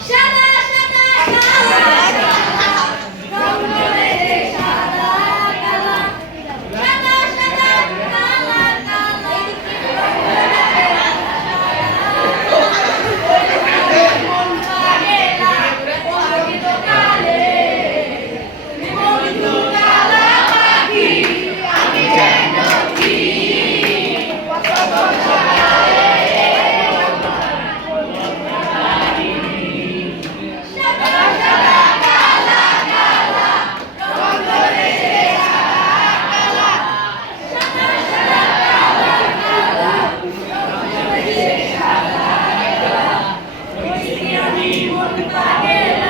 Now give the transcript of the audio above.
Shut up! Happy birthday.